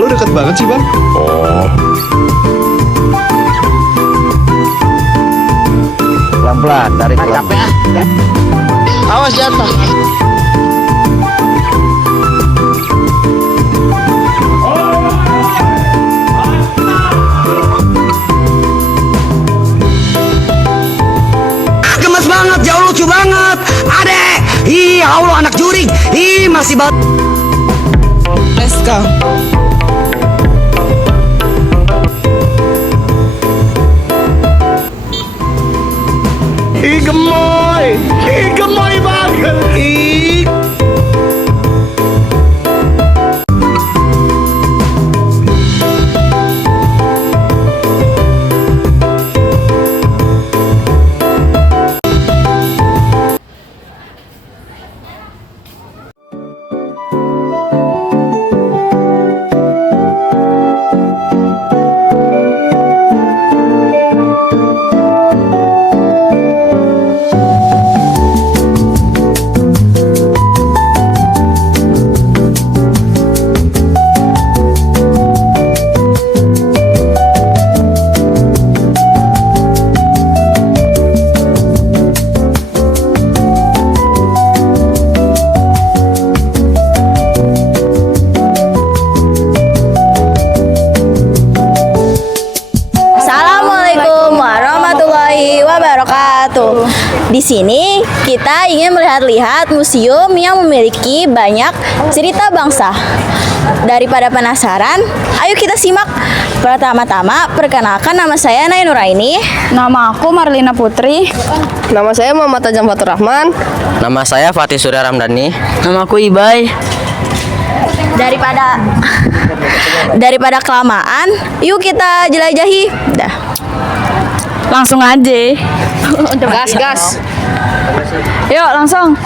lu deket banget sih, Bang. Oh, Pelan-pelan, tarik pelan. Awas jatuh. Gemes banget, jauh lucu banget. Adek, ih Allah anak juring, ih masih banget. Let's go. Ih gemoy banget. Ih. Assalamualaikum warahmatullahi wabarakatuh. Di sini kita ingin melihat-lihat museum yang memiliki banyak cerita bangsa. Daripada penasaran, ayo kita simak. Pertama-tama, perkenalkan, nama saya Nai Nuraini. Nama aku Marlina Putri. Nama saya Muhammad Ajam Fatur Rahman. Nama saya Fatih Surya Ramdhani. Nama aku Ibai. Daripada kelamaan, yuk kita jelajahi. Dah. Langsung aja. Gas, gas. Yuk langsung.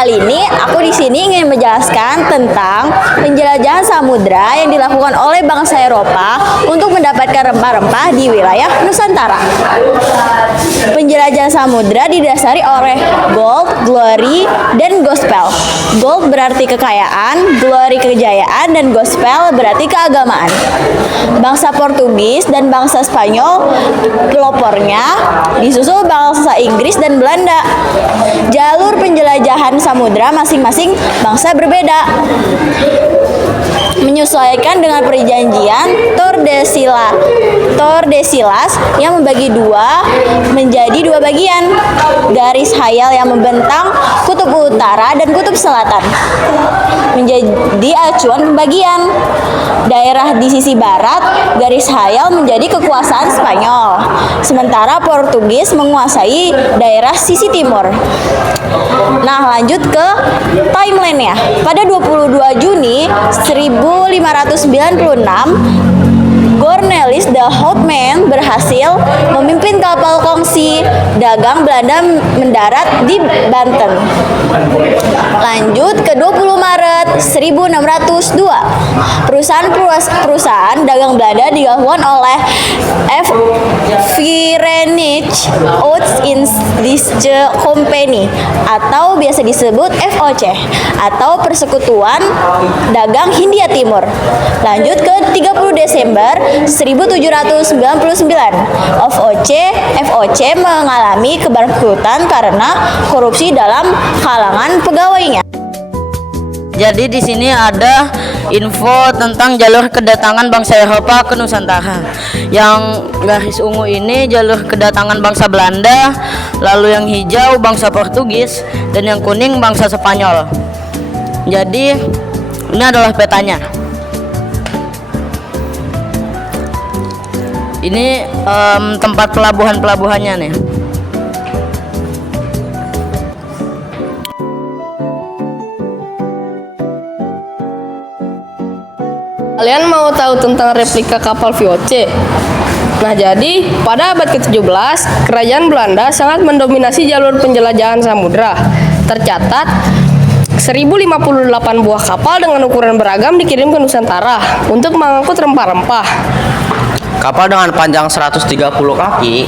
Kali ini aku di sini ingin menjelaskan tentang penjelajahan samudra yang dilakukan oleh bangsa Eropa untuk mendapatkan rempah-rempah di wilayah Nusantara. Penjelajahan samudra didasari oleh gold, glory, dan gospel. Gold berarti kekayaan, glory kejayaan, dan gospel berarti keagamaan. Bangsa Portugis dan bangsa Spanyol pelopornya, disusul bangsa Inggris dan Belanda. Jalur penjelajahan samudra masing-masing bangsa berbeda, menyesuaikan dengan perjanjian Tordesillas yang membagi menjadi dua bagian, garis hayal yang membentang kutub utara dan kutub selatan menjadi acuan pembagian. Daerah di sisi barat garis hayal menjadi kekuasaan Spanyol, sementara Portugis menguasai daerah sisi timur. Nah, lanjut ke timeline-nya. Pada 22 Juni 1596, Cornelis de Houtman berhasil memimpin kapal kongsi dagang Belanda mendarat di Banten. Lanjut ke 20 Maret 1602, perusahaan dagang Belanda dilakukan oleh F. Verenigde Oost-Indische Compagnie atau biasa disebut FOC atau Persekutuan Dagang Hindia Timur. Lanjut ke 30 Desember 1799, FOC mengalami kebangkrutan karena korupsi dalam kalangan pegawainya. Jadi di sini ada info tentang jalur kedatangan bangsa Eropa ke Nusantara. Yang garis ungu ini jalur kedatangan bangsa Belanda, lalu yang hijau bangsa Portugis, dan yang kuning bangsa Spanyol. Jadi ini adalah petanya. Ini tempat pelabuhannya nih. Kalian mau tahu tentang replika kapal VOC? Nah, jadi pada abad ke-17, kerajaan Belanda sangat mendominasi jalur penjelajahan samudra. Tercatat 1058 buah kapal dengan ukuran beragam dikirim ke Nusantara untuk mengangkut rempah-rempah. Kapal dengan panjang 130 kaki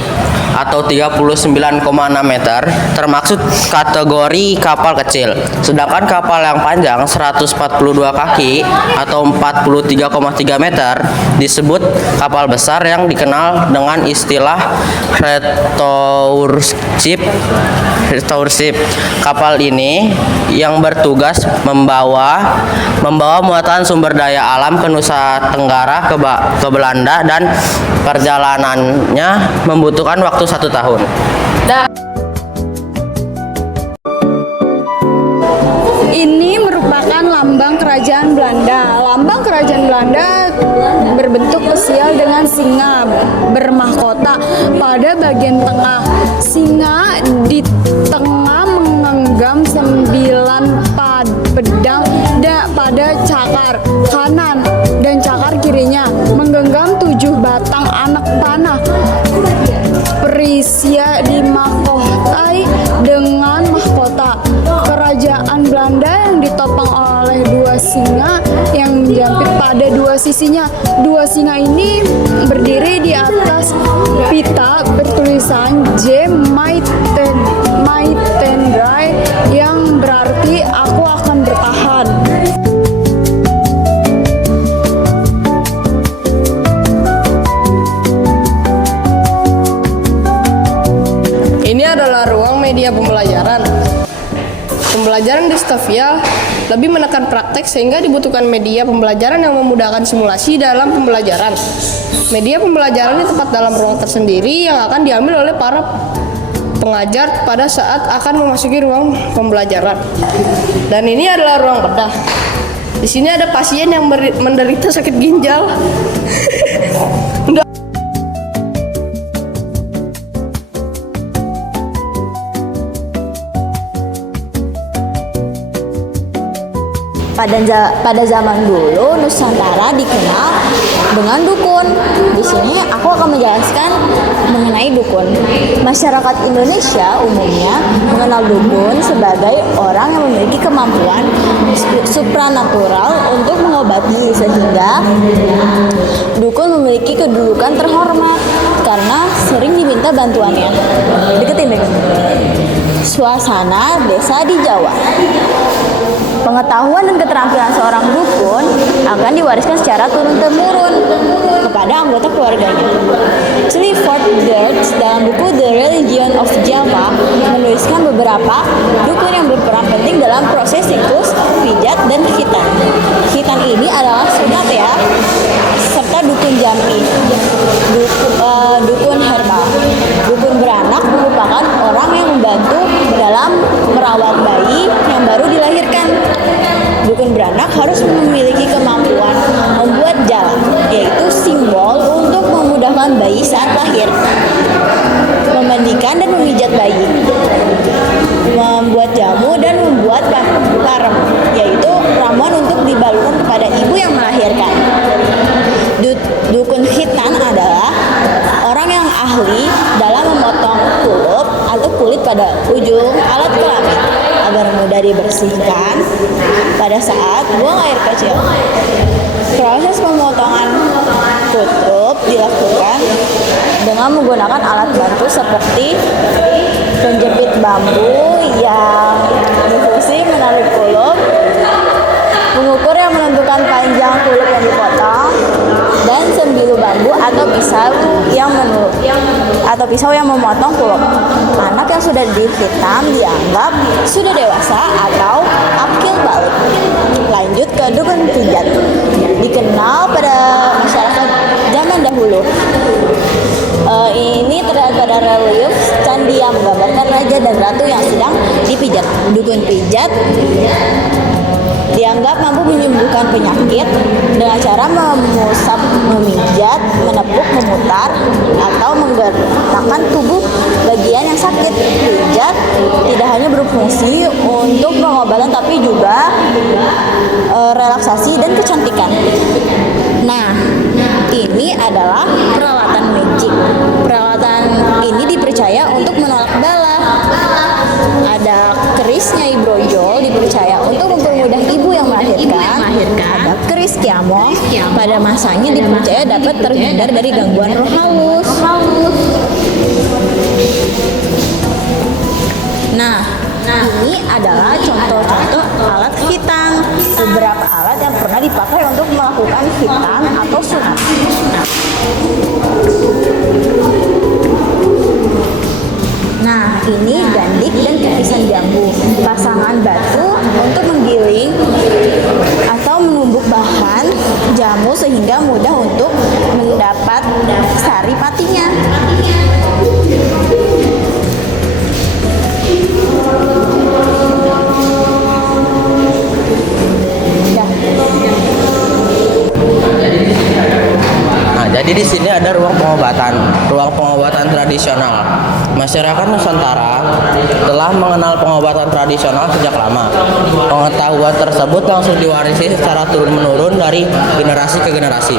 atau 39,6 meter termasuk kategori kapal kecil. Sedangkan kapal yang panjang 142 kaki atau 43,3 meter disebut kapal besar yang dikenal dengan istilah retoursship. Kapal ini yang bertugas membawa muatan sumber daya alam ke Nusa Tenggara ke Belanda dan perjalanannya membutuhkan waktu 1 tahun. Ini merupakan lambang kerajaan Belanda. Lambang kerajaan Belanda berbentuk pesial dengan singa bermahkota pada bagian tengah. Singa di tengah menggenggam 9 pedang pada cakar kanan dan cakar kirinya, menggenggam 7 batang anak panah. Perisia dimahkotai dengan mahkota kerajaan Belanda yang ditopang oleh 2 singa yang menjampit pada 2 sisinya. 2 singa ini berdiri di atas pita bertulisan J Maitendrai yang berarti aku akan bertahan. Ini adalah ruang media pembelajaran. Pembelajaran di Stavia lebih menekan praktek sehingga dibutuhkan media pembelajaran yang memudahkan simulasi dalam pembelajaran. Media pembelajaran ditempat dalam ruang tersendiri yang akan diambil oleh para pengajar pada saat akan memasuki ruang pembelajaran. Dan ini adalah ruang bedah. Di sini ada pasien yang menderita sakit ginjal. Pada zaman dulu Nusantara dikenal dengan dukun. Di sini aku akan menjelaskan mengenai dukun. Masyarakat Indonesia umumnya mengenal dukun sebagai orang yang memiliki kemampuan supranatural untuk mengobati, sehingga dukun memiliki kedudukan terhormat karena sering diminta bantuannya. Deketin. Suasana desa di Jawa. Pengetahuan dan keterampilan seorang dukun akan diwariskan secara turun-temurun kepada anggota keluarganya. Clifford Geertz dalam buku The Religion of Java menuliskan beberapa dukun yang berperan penting dalam proses siklus, pijat, dan khitan. Khitan ini adalah sunat ya, serta dukun jampi, dukun herbal. Dukun beranak merupakan orang yang membantu dalam merawat bayi yang baru dilahirkan. Dukun beranak harus memiliki kemampuan membuat jalan, yaitu simbol untuk memudahkan bayi saat lahir, memandikan dan memijat bayi, membuat jamu dan membuat parem, yaitu ramuan untuk dibalurkan kepada ibu yang melahirkan. Dukun khitan adalah orang yang ahli dalam memotong kulup atau kulit pada ujung alat kelamin agar mudah dibersihkan pada saat buang air kecil. Proses pemotongan kutub dilakukan dengan menggunakan alat bantu seperti penjepit bambu yang berfungsi menarik kulup, pengukur yang menentukan panjang kulup yang dipotong, dan sembilu bambu atau pisau yang memotong kulup. Anak yang sudah dihitam dianggap sudah dewasa atau akil balik. Lanjut ke dukun pijat. Dikenal pada masyarakat zaman dahulu. Ini terlihat pada relief candi yang menggambarkan raja dan ratu yang sedang dipijat. Dukun pijat dianggap mampu menyembuhkan penyakit dengan cara memusap, memijat, menepuk, memutar, atau menggerakkan tubuh bagian yang sakit. Pijat tidak hanya berfungsi untuk pengobatan tapi juga relaksasi dan kecantikan. Nah, ini adalah peralatan magic. Peralatan ini dipercaya untuk menolak bala. Ada keris Nyai Brojol dipercaya untuk mempermudah ibu yang melahirkan. Ada keris Kiamo pada masanya dipercaya dapat terhindar dari gangguan roh halus. Nah, ini adalah contoh-contoh alat khitan. Beberapa alat yang pernah dipakai untuk melakukan khitan atau sunat. Nah, ini gandik dan kepisan jambu, pasangan batu untuk menggiling atau menumbuk bahan jamu sehingga mudah untuk mendapat sari patinya. Nah, jadi di sini ada ruang pengobatan tradisional. Masyarakat Nusantara telah mengenal pengobatan tradisional sejak lama. Pengetahuan tersebut langsung diwarisi secara turun-menurun dari generasi ke generasi.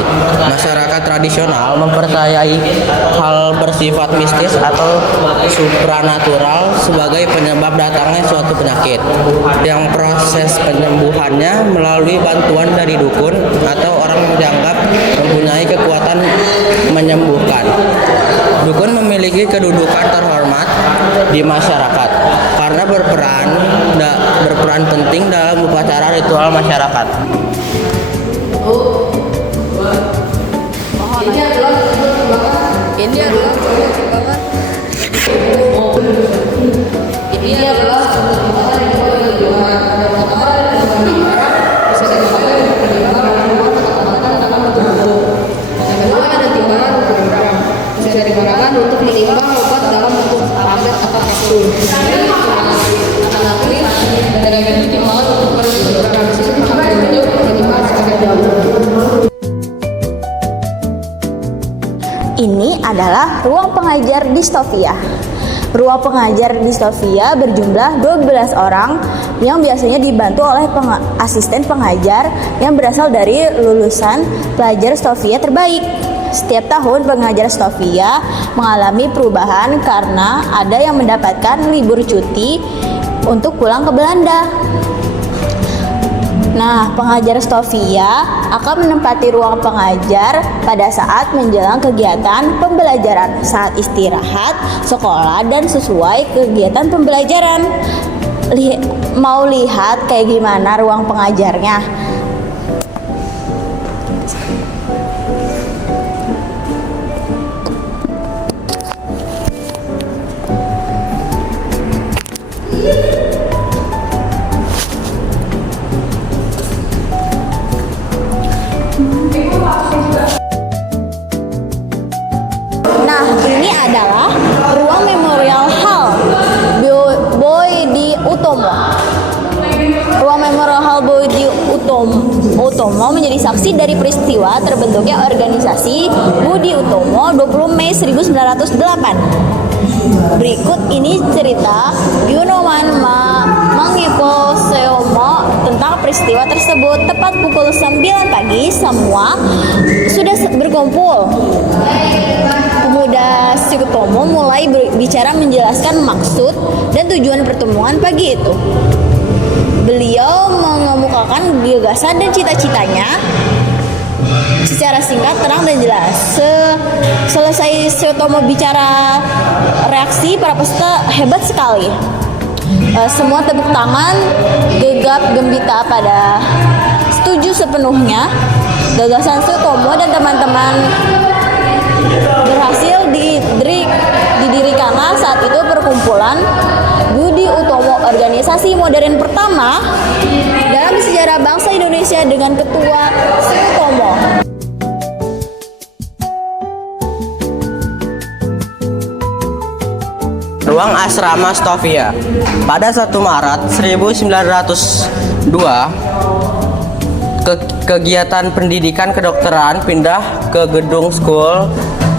Masyarakat tradisional mempercayai hal bersifat mistis atau supranatural sebagai penyebab datangnya suatu penyakit, yang proses penyembuhannya melalui bantuan dari dukun atau orang yang dianggap mempunyai kekuatan menyembuhkan. Dukun memiliki kedudukan terhormat di masyarakat karena berperan penting dalam upacara ritual masyarakat. untuk menimbang obat dalam bentuk tablet atau kapsul. Dari timbangan untuk berprogram sistem sampai bentuk minimal sebagai jamu. Ini adalah ruang pengajar distofia. Ruang pengajar distofia berjumlah 12 orang yang biasanya dibantu oleh asisten pengajar yang berasal dari lulusan pelajar Stovia terbaik. Setiap tahun pengajar Stovia mengalami perubahan karena ada yang mendapatkan libur cuti untuk pulang ke Belanda. Nah, pengajar Stovia akan menempati ruang pengajar pada saat menjelang kegiatan pembelajaran, saat istirahat, sekolah, dan sesuai kegiatan pembelajaran. Mau lihat kayak gimana ruang pengajarnya? Nah, ini adalah ruang Memorial Hall Boy di Utomo. Ruang Memorial Hall Boy di Utomo menjadi saksi dari peristiwa terbentuknya organisasi Budi Utomo 20 Mei 1908. Berikut ini cerita Gunoman Mangipo Seomo tentang peristiwa tersebut. Tepat pukul 9 pagi semua sudah berkumpul. Pemuda Sukutomo mulai berbicara menjelaskan maksud dan tujuan pertemuan pagi itu. Beliau mengemukakan gagasan dan cita-citanya secara singkat, terang, dan jelas. Selesai Sukutomo bicara, reaksi para peserta hebat sekali. Semua tepuk tangan, gegap gembita pada setuju sepenuhnya. Gagasan Sukutomo dan teman-teman berhasil didirikanlah saat itu perkumpulan Budi Utomo, organisasi modern pertama dalam sejarah bangsa Indonesia dengan ketua Sukutomo. Ruang Asrama Stovia. Pada 1 Maret 1902, kegiatan pendidikan kedokteran pindah ke gedung School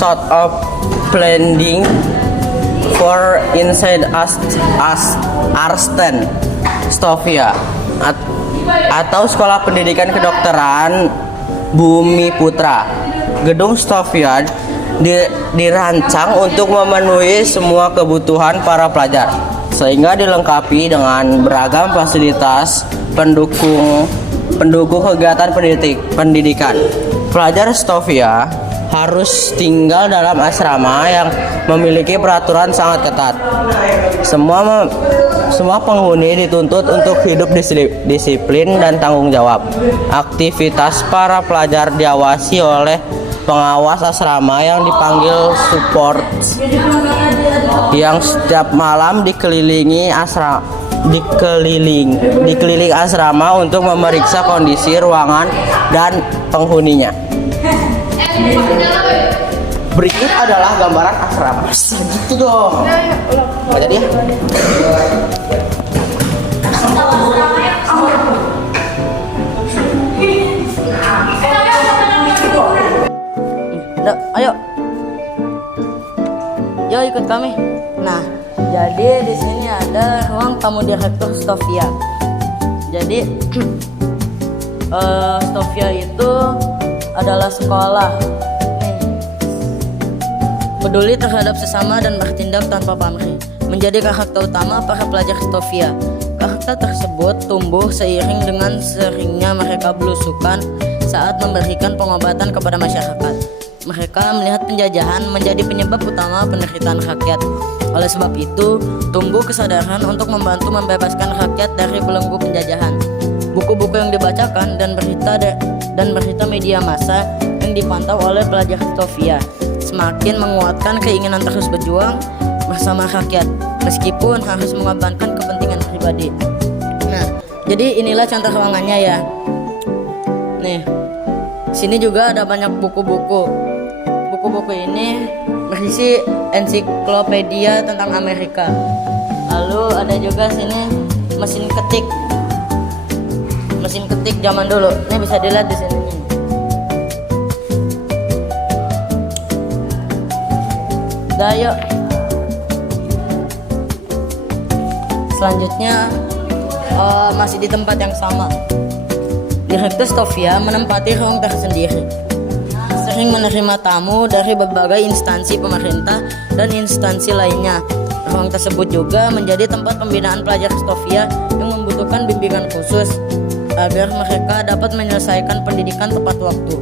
of Planning for Inside Arsten, Stovia, atau Sekolah Pendidikan Kedokteran Bumi Putra. Gedung Stovia dirancang untuk memenuhi semua kebutuhan para pelajar, sehingga dilengkapi dengan beragam fasilitas pendukung kegiatan pendidikan. Pelajar Stovia harus tinggal dalam asrama yang memiliki peraturan sangat ketat. Semua penghuni dituntut untuk hidup disiplin dan tanggung jawab. Aktivitas para pelajar diawasi oleh pengawas asrama yang dipanggil support, yang setiap malam dikeliling asrama untuk memeriksa kondisi ruangan dan penghuninya. Berikut adalah gambaran asrama. Gitu dong. Nggak jadi ya? Ayo. Yo ikut kami. Nah, jadi di sini ada ruang tamu direktur Stovia. Jadi Stovia itu adalah sekolah nih, peduli terhadap sesama dan bertindak tanpa pamrih, menjadi karakter utama para pelajar Stovia. Karakter tersebut tumbuh seiring dengan seringnya mereka belusukan saat memberikan pengobatan kepada masyarakat. Mereka melihat penjajahan menjadi penyebab utama penderitaan rakyat. Oleh sebab itu, tumbuh kesadaran untuk membantu membebaskan rakyat dari belenggu penjajahan. Buku-buku yang dibacakan dan berita media massa yang dipantau oleh pelajar Stovia semakin menguatkan keinginan terus berjuang bersama rakyat, meskipun harus mengorbankan kepentingan pribadi. Nah, jadi inilah contoh ruangannya ya. Nih, sini juga ada banyak buku-buku. Buku-buku ini berisi ensiklopedia tentang Amerika. Lalu ada juga sini mesin ketik zaman dulu. Ini bisa dilihat di sini. Dah yuk. Selanjutnya masih di tempat yang sama. Direktur Stovia menempati ruang tersendiri, sering menerima tamu dari berbagai instansi pemerintah dan instansi lainnya. Ruang tersebut juga menjadi tempat pembinaan pelajar Stovia yang membutuhkan bimbingan khusus agar mereka dapat menyelesaikan pendidikan tepat waktu.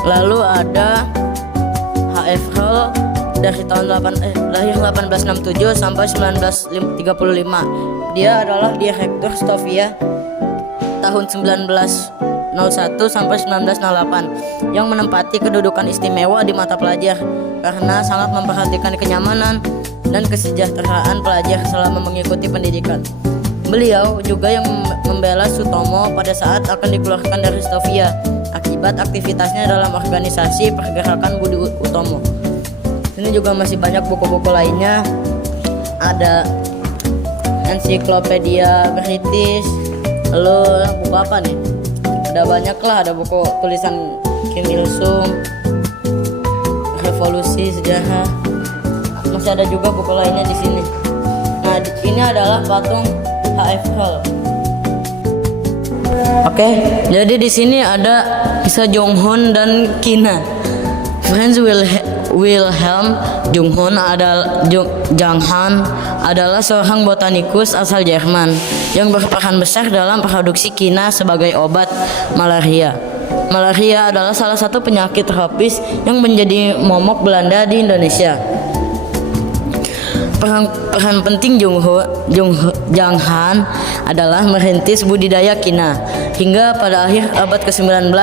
Lalu ada HF Hall dari tahun lahir 1867 sampai 1935. Dia adalah direktur Stovia tahun 1901 sampai 1908 yang menempati kedudukan istimewa di mata pelajar karena sangat memperhatikan kenyamanan dan kesejahteraan pelajar selama mengikuti pendidikan. Beliau juga yang membela Sutomo pada saat akan dikeluarkan dari Stovia akibat aktivitasnya dalam organisasi pergerakan Budi Utomo. Ini juga masih banyak buku-buku lainnya. Ada ensiklopedia British. Lalu buku apa nih? Ada banyak lah, ada buku tulisan Kim Il Sung, revolusi sejarah. Masih ada juga buku lainnya di sini. Nah, ini adalah patung HF Hall. Oke, jadi di sini ada kisah Jong-hun dan Kina. Franz Wilhelm Jong-han adalah seorang botanikus asal Jerman yang berperan besar dalam produksi kina sebagai obat malaria. Malaria adalah salah satu penyakit tropis yang menjadi momok Belanda di Indonesia. Peran penting Jong-han adalah merintis budidaya kina. Hingga pada akhir abad ke-19,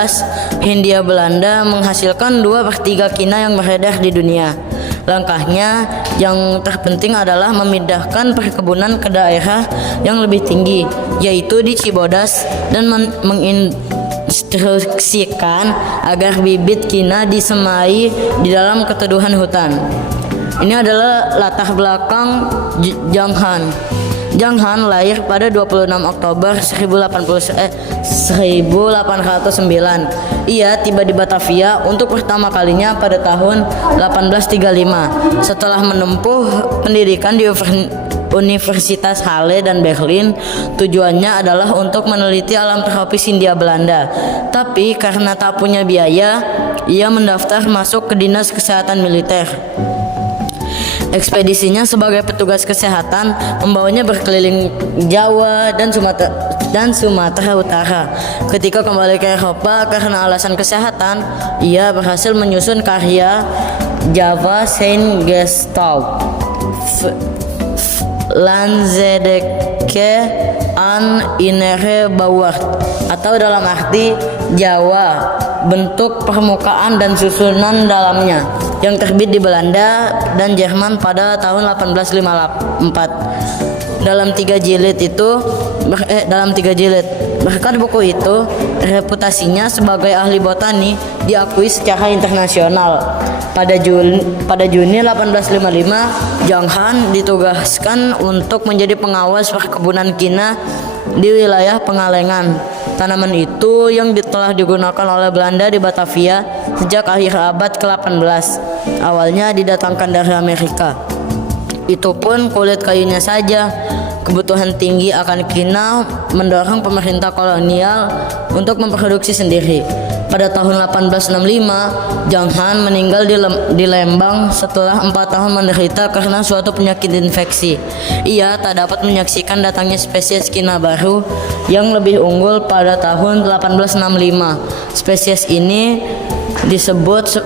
Hindia Belanda menghasilkan 2/3 kina yang beredar di dunia. Langkahnya yang terpenting adalah memindahkan perkebunan ke daerah yang lebih tinggi, yaitu di Cibodas, dan menginstruksikan agar bibit kina disemai di dalam keteduhan hutan. Ini adalah latar belakang Jong-han. Jong-han lahir pada 26 Oktober 1809. Ia tiba di Batavia untuk pertama kalinya pada tahun 1835 setelah menempuh pendidikan di Universitas Halle dan Berlin. Tujuannya adalah untuk meneliti alam tropis Hindia Belanda. Tapi karena tak punya biaya, ia mendaftar masuk ke Dinas Kesehatan Militer. Ekspedisinya sebagai petugas kesehatan membawanya berkeliling Jawa dan Sumatera Utara. Ketika kembali ke Eropa karena alasan kesehatan, ia berhasil menyusun karya Java Sein Gestalt Landzedekke an Innere Bouwart, atau dalam arti Jawa, bentuk permukaan dan susunan dalamnya, yang terbit di Belanda dan Jerman pada tahun 1854. Dalam tiga jilid berkat buku itu, reputasinya sebagai ahli botani diakui secara internasional. Pada Juni 1855, Zhang Han ditugaskan untuk menjadi pengawas perkebunan kina di wilayah Pengalengan. Tanaman itu yang telah digunakan oleh Belanda di Batavia sejak akhir abad ke-18. Awalnya didatangkan dari Amerika. Itu pun kulit kayunya saja. Kebutuhan tinggi akan kina mendorong pemerintah kolonial untuk memproduksi sendiri. Pada tahun 1865, Zhang Han meninggal di Lembang setelah 4 tahun menderita karena suatu penyakit infeksi. Ia tak dapat menyaksikan datangnya spesies kina baru yang lebih unggul pada tahun 1865. Spesies ini disebut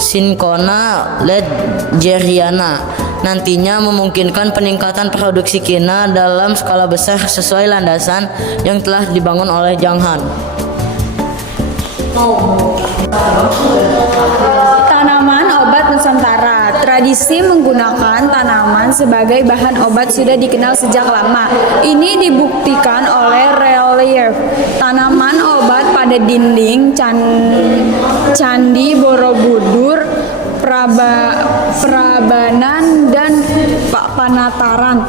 Cinchona ledgeriana. Nantinya memungkinkan peningkatan produksi kina dalam skala besar sesuai landasan yang telah dibangun oleh Zhang Han. Tanaman obat Nusantara. Tradisi menggunakan tanaman sebagai bahan obat sudah dikenal sejak lama. Ini dibuktikan oleh relief tanaman obat pada dinding Candi Borobudur, Prabanan, dan Panataran.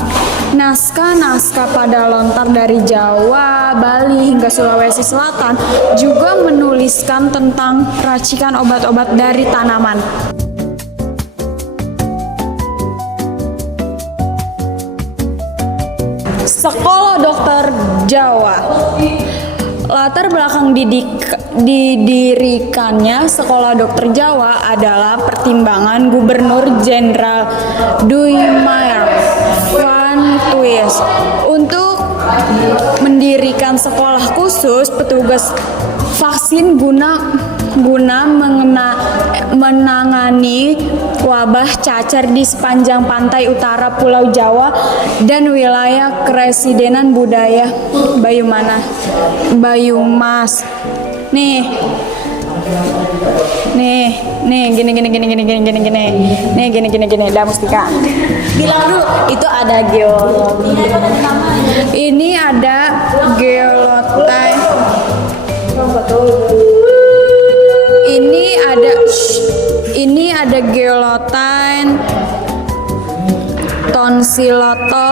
Naskah-naskah pada lontar dari Jawa, Bali, hingga Sulawesi Selatan juga menuliskan tentang racikan obat-obat dari tanaman. Sekolah Dokter Jawa. Latar belakang didirikannya Sekolah Dokter Jawa adalah pertimbangan Gubernur Jenderal Duimaer Van Tuyes untuk mendirikan sekolah khusus petugas vaksin guna menangani wabah cacar di sepanjang pantai utara Pulau Jawa dan wilayah Keresidenan Budaya Banyumas. Nih, gini, dah Mustika. Bilang dulu, itu ada geologi. Ini ada geolotai. Ini ada geolotain, tonsiloto,